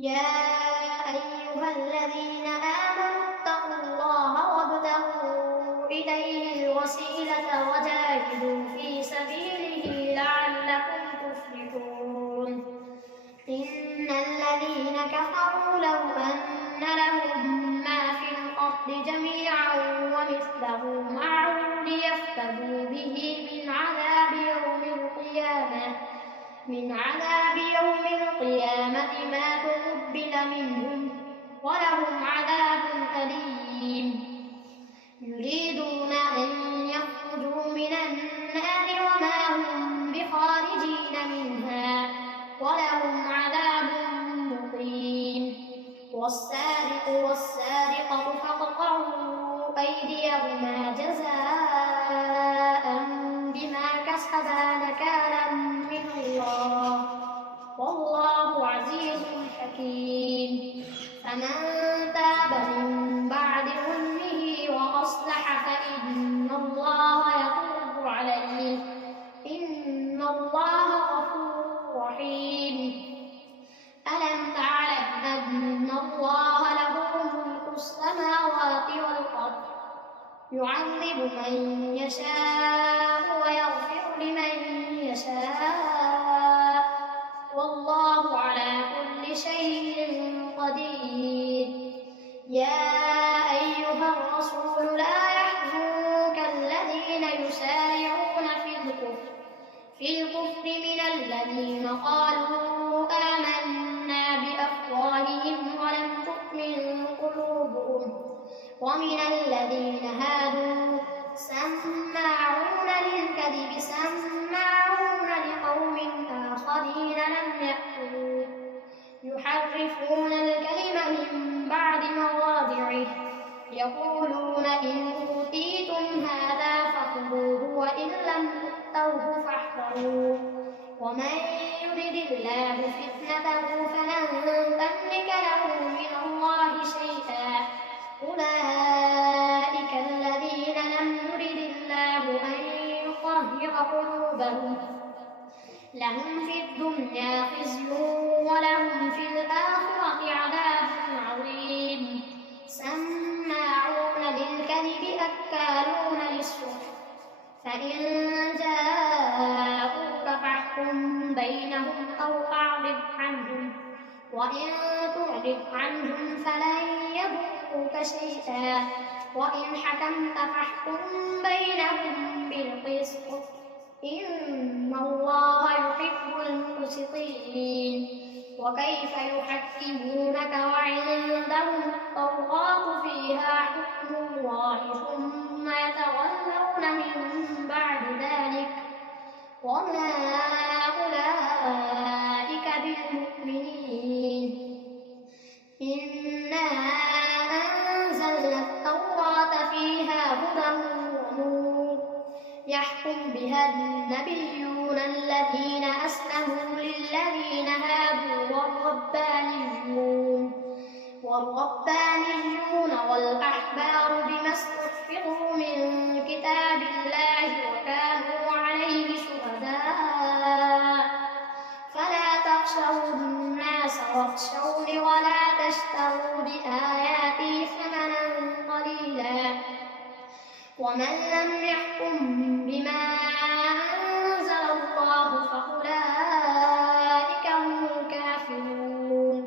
يا أيها الذين آمنوا اتقوا الله وابتغوا إليه الوسيلة وجاهدوا في سبيله لعلكم تفلحون. إن الذين كفروا لو أن لهم ما في الأرض جميعا ومثله معه ليفتدوا به من عذاب يوم القيامة ما تقبل منهم ولهم عذاب أليم. يريدون أن يخرجوا من النار وما هم بخارجين منها ولهم عذاب مقيم. والسارق والسارقة فاقطعوا أيديهما جزاء بما كسبا نكالا من الله والله عزيز حكيم. فمن تاب من بعد ظلمه وأصلح فإن الله يتوب عليه إن الله غفور رحيم. ألم تعلم أن الله له ملك السماوات والأرض يعذب من يشاء ويغفر لمن يشاء والله على كل شيء قدير. يا أيها الرسول لا يحزنك الذين يسارعون في الكفر من الذين قالوا آمنا بأفواههم ولم تؤمن قلوبهم ومن الذين هادوا سماعون للكذب سماعون لقوم آخرين لم يأتوا يحرفون الكلم من بعد مواضعه يقولون إن أوتيتم هذا فخذوه وإن لم تؤتوه فاحذروا ومن يرد الله فتنته فلن تملك له من الله شيئا. أولئك الذين لم يرد الله أن يطهر قلوبهم لهم في الدنيا خزي ولهم في الآخرة عذاب عظيم. سماعون للكذب أكالون للسحت فإن جاءوك فاحكم بينهم أو أعرض عنهم وإن تعرض عنهم فلن يضروك شيئا وإن حكمت فاحكم بينهم بالقسط إن الله يحب المقسطين. وكيف يحكمونك وعندهم التوراة فيها حكم الله ثم يتولون من بعد ذلك وما أولئك بالمؤمنين. إنا أنزلنا التوراة فيها هدى ونور يحكم بها النبيون الذين أسلموا للذين هادوا والربانيون والأحبار بما استحفظوا من كتاب الله وكانوا عليه شهداء فلا تخشوا الناس واخشوني ولا تشتروا بآياتي ثمنا قليلا ومن لم يحكم بما أنزل الله فأولئك هم الكافرون.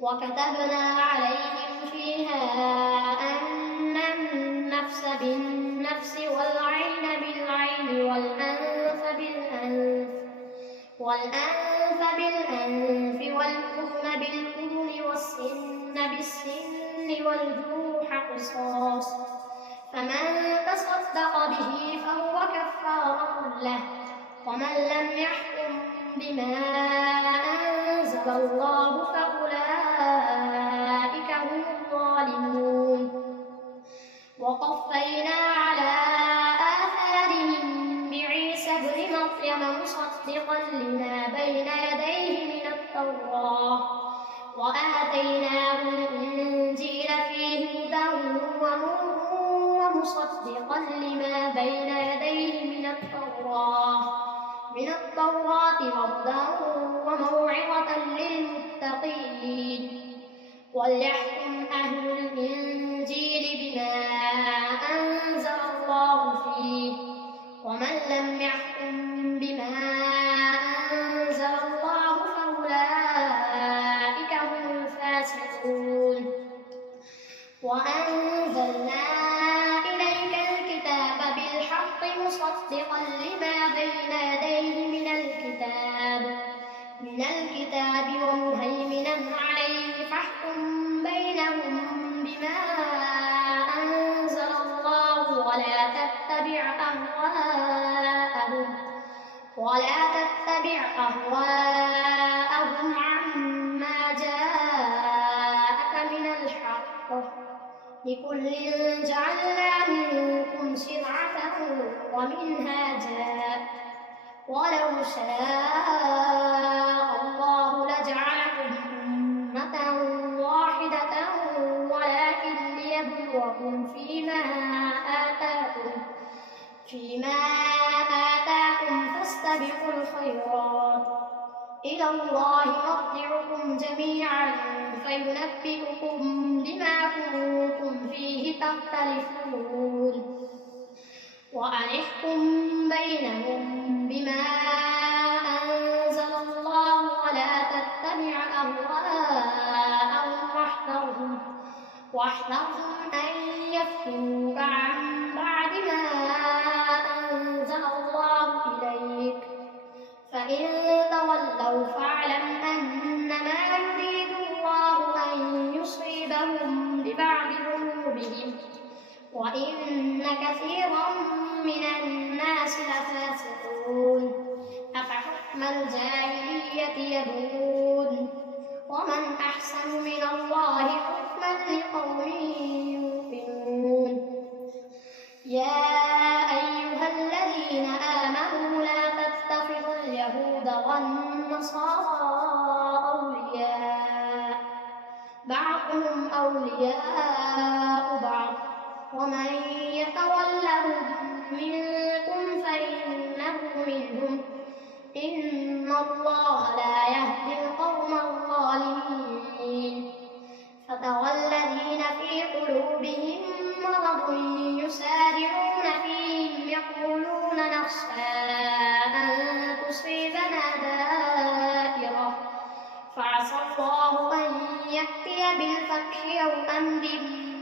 وكتبنا عليهم فيها أن النفس بالنفس والعين بالعين والأنف بالأنف والأذن بالأذن والسن بالسن والجروح قصاص فمن تصدق به فهو كفارة له ومن لم يحكم بما أنزل الله فأولئك هم الظالمون. وقفينا على آثارهم بعيسى ابن مريم مصدقا لما بين يديه من التوراة وآتيناه الإنجيل فيه هدى ونور ومصدقا لما بين يديه من التوراة وهدى وموعظة للمتقين. وليحكم أهل الإنجيل بما أنزل الله فيه، ومن لم يحكم بما أنزل الله فأولئك هم الفاسقون. وأنزلنا إليك الكتاب بالحق مصدقا لما بين يديه من الكتاب ومهيمنا عليه، فاحكم بينهم بما أنزل الله ولا تتبع أهواءهم عما جاءك من الحق، لكل جعلنا منكم شرعة ومنهاجا، ولو شاء الله لجعلكم أمة واحدة ولكن ليبلوكم فيما آتاكم فاستبقوا الخيرات، إلى الله مرجعكم جميعا فينبئكم بما كنتم فيه تختلفون. وأن احكم بينهم بما أنزل الله ولا تتبع أهواءهم واحذرهم أن يفتنوك عن بعد ما أنزل الله إليك، فإن تولوا فاعلم أنما يريد الله أن يصيبهم ببعض ذنوبهم وإن كثيرا من الناس لفاسقون. أفحكم الجاهلية يبغون ومن أحسن من الله حكما لقوم يوقنون. يا أيها الذين آمنوا لا تتخذوا اليهود والنصارى أولياء، بعضهم أولياء بعض، ومن يتولهم منكم فإنه منهم، إن الله لا يهدي القوم الظالمين. فترى الذين في قلوبهم مرض يسارعون فيهم يقولون نخشى أن تصيبنا دائرة، فعسى الله أن يأتي بالفتح أو أمر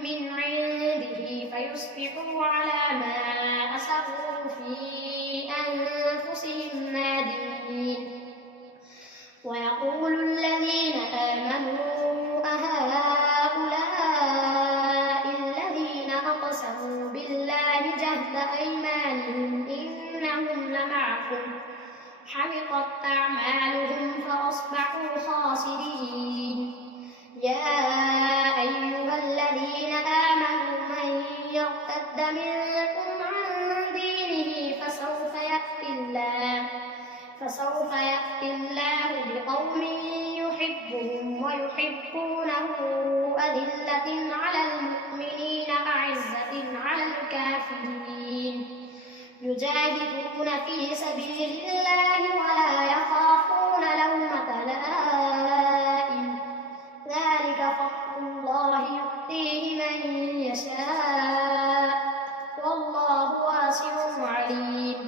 من عنده فيصبحوا على ما أسروا في أنفسهم نادمين. ويقول الذين آمنوا أهؤلاء الذين أقسموا بالله جهد أيمانهم إنهم لمعكم، حبطت أعمالهم فأصبحوا خاسرين. يا أيها الذين آمنوا من يرتد منكم عن دينه فسوف يأتي الله بقوم يحبهم ويحبونه أذلة على المؤمنين أعزة على الكافرين، يجاهدون في سبيل الله ولا يخافون لومة لائم، ذلك فضل الله يؤتيه من يشاء والله واسع عليم.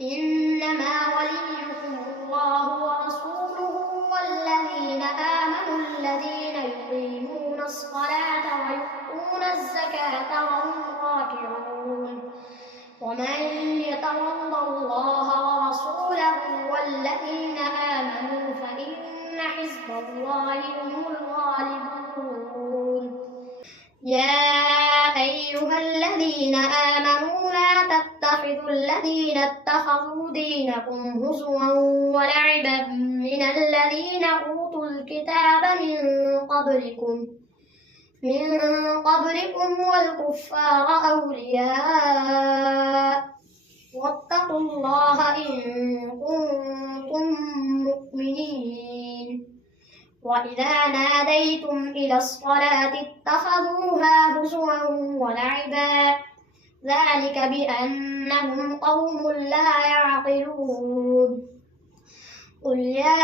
إنما وليكم الله ورسوله والذين آمنوا الذين يقيمون الصلاة ويؤتون الزكاة وهم راكعون. ومن يتول الله ورسوله والذين آمنوا فإن حزب الله هم الغالبون. يا أيها الذين آمنوا لا تتخذوا الذين اتخذوا دينكم هزوا ولعبا من الذين أوتوا الكتاب من قبلكم والكفار أولياء، واتقوا الله إن كنتم مؤمنين. وإذا ناديتم إلى الصلاة اتخذوها هزوا ولعبا ذلك بأنهم قوم لا يعقلون قل يا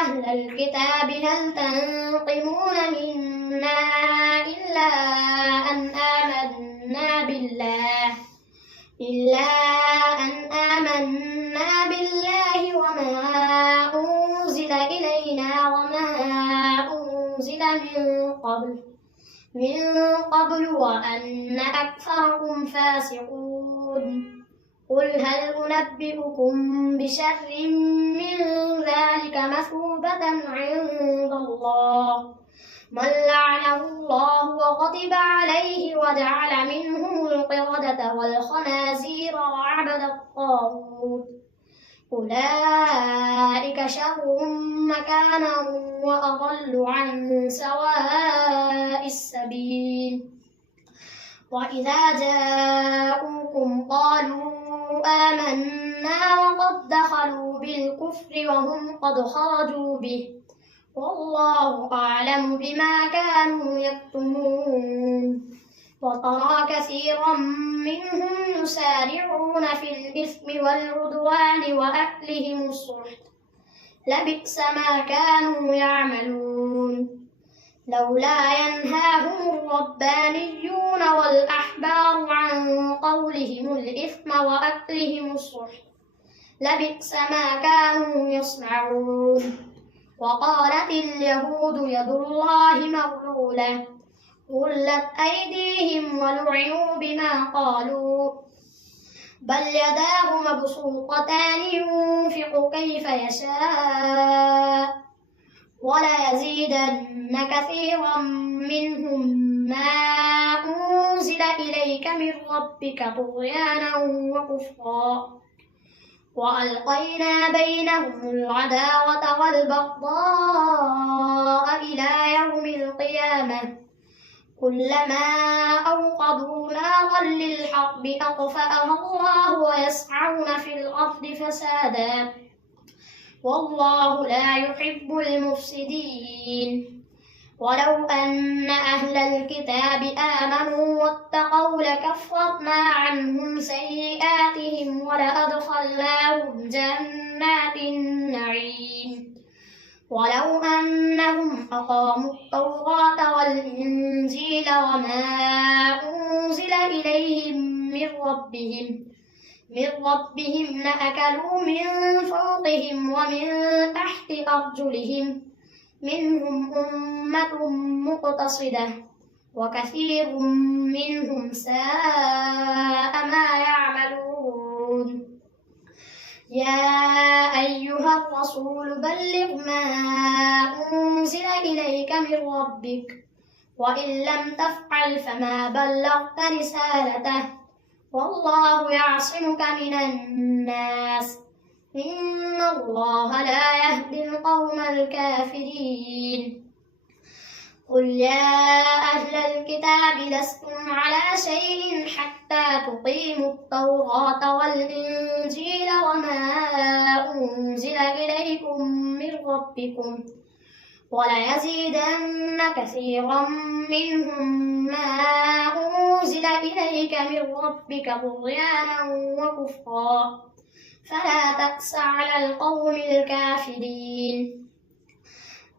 أهل الكتاب هل تنقمون منا إلا أن آمنا بالله وما أنزل إلينا وما أنزل من قبل وأن أكثركم فاسقون قل هل أنبئكم بشر من ذلك مثوبة عند الله من لعنه الله وغضب عليه وجعل منهم القردة والخنازير وعبد الطاغوت أولئك شر مكانا وأضل عن سواء السبيل وإذا جاءوكم قالوا آمنا وقد دخلوا بالكفر وهم قد خرجوا به والله أعلم بما كانوا يكتمون وترى كثيرا منهم يسارعون في الإثم والعدوان وأكلهم السحت لبئس ما كانوا يعملون لولا ينهاهم الربانيون والأحبار عن قولهم الإثم وأكلهم السحت لبئس ما كانوا يصنعون وقالت اليهود يد الله مغلولة غلت أيديهم ولعنوا بما قالوا بل يداه مبسوطتان ينفق كيف يشاء وليزيدن كثيرا منهم ما أنزل إليك من ربك طغيانا وكفرا وألقينا بينهم العداوة والبغضاء إلى يوم القيامة كلما أوقدوا نارا للحرب أطفأها الله ويسعون في الأرض فسادا والله لا يحب المفسدين ولو أن أهل الكتاب آمنوا واتقوا لكفرنا عنهم سيئاتهم ولأدخلناهم جنات النعيم ولو أنهم أقاموا التوراة والإنجيل وما أنزل إليهم من ربهم لأكلوا من فوقهم ومن تحت أرجلهم منهم أمة مقتصدة وكثير منهم ساء ما يعملون يا أيها الرسول بلغ ما أنزل إليك من ربك وإن لم تفعل فما بلغت رسالته والله يعصمك من الناس إن الله لا يهدي القوم الكافرين قل يا أهل الكتاب لستم على شيء حتى تقيموا التوراة والإنجيل وما أنزل إليكم من ربكم وليزيدن كثيرا منهم ما أنزل إليك من ربك طغيانا وكفرا فلا تأس على القوم الكافرين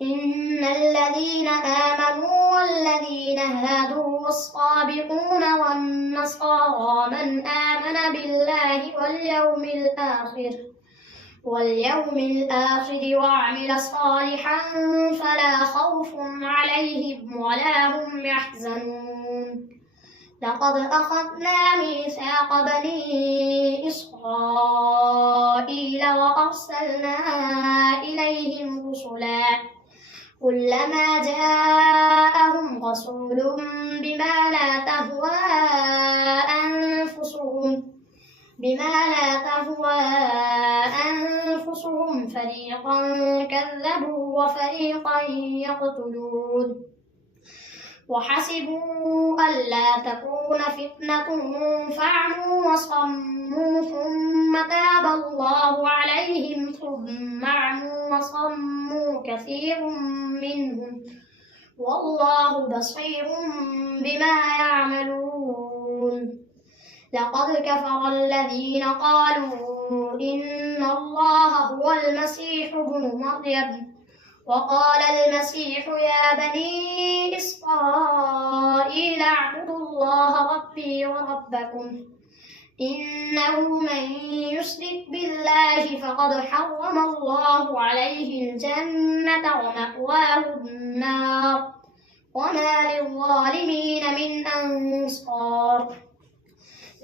إن الذين آمنوا والذين هادوا والصابئون والنصارى من آمن بالله واليوم الآخر وعمل صالحا فلا خوف عليهم ولا هم يحزنون لقد أخذنا ميثاق بني إسرائيل وأرسلنا إليهم رسلا كلما جاءهم رسول بما لا تهوى أنفسهم فريقا كذبوا وفريقا يقتلون وحسبوا ألا تكون فتنة فعموا وصموا ثم تاب الله عليهم ثم عموا وصموا كثير منهم والله بصير بما يعملون لقد كفر الذين قالوا إن الله هو المسيح ابن مريم وقال المسيح يا بني إسرائيل اعبدوا الله ربي وربكم إنه من يشرك بالله فقد حرم الله عليه الجنة ومأواه النار وما للظالمين من أنصار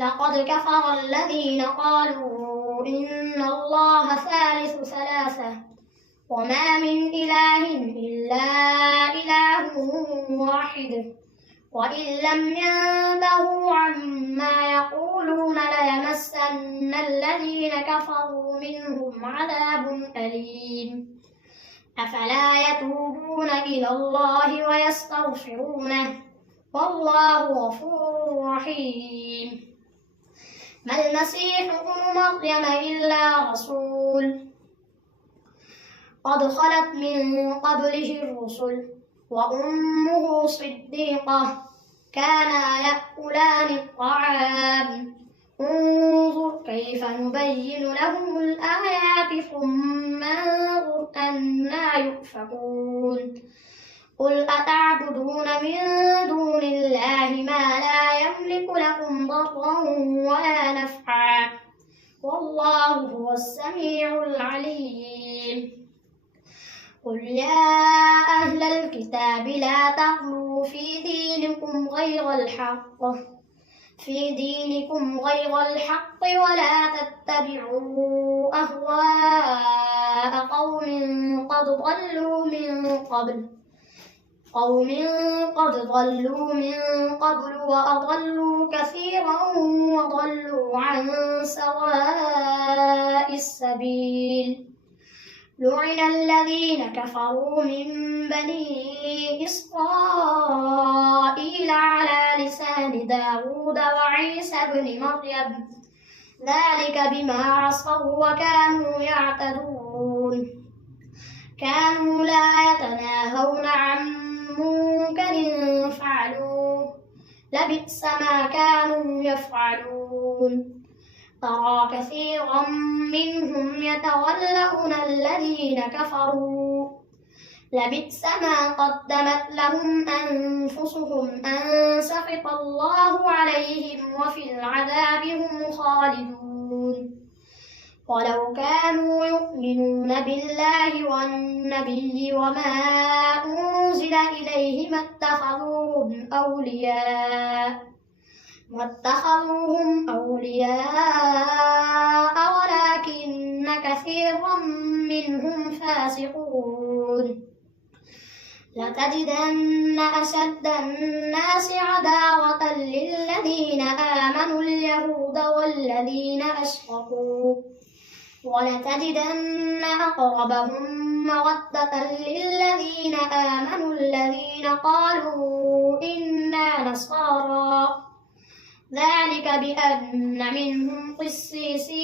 لقد كفر الذين قالوا إن الله ثالث ثلاثة وما من إله إلا إله واحد وإن لم ينتهوا عما يقولون ليمسن الذين كفروا منهم عذاب أليم أفلا يتوبون إلى الله ويستغفرونه والله غفور رحيم ما المسيح ابن مريم إلا رسول قد خلت من قبله الرسل وأمه صديقة كانا يأكلان الطعام انظر كيف نبين لهم الآيات ثم انظر أنى يؤفكون قل أتعبدون من دون الله ما لا يملك لكم ضرا ولا نفعا والله هو السميع العليم قل يا أهل الكتاب لا تغلوا في دينكم غير الحق ولا تتبعوا أهواء قوم قد ضلوا من قبل وأضلوا كثيرا وضلوا عن سواء السبيل لعن الذين كفروا من بني إسرائيل على لسان داود وعيسى بن مريم ذلك بما عصوا وكانوا يعتدون كانوا لا يتناهون عن منكر فعلوه لبئس ما كانوا يفعلون ترى كثيرا منهم يتولون الذين كفروا لبئس ما قدمت لهم أنفسهم أن سخط الله عليهم وفي العذاب هم خالدون ولو كانوا يؤمنون بالله والنبي وما أنزل إليه ما اتخذوهم أولياء ولكن كثيرا منهم فاسقون لتجدن أشد الناس عداوة للذين آمنوا اليهود والذين أشركوا ولتجدن أقربهم مودة للذين آمنوا الذين قالوا إنا نصارى ذلك بأن منهم قسيسين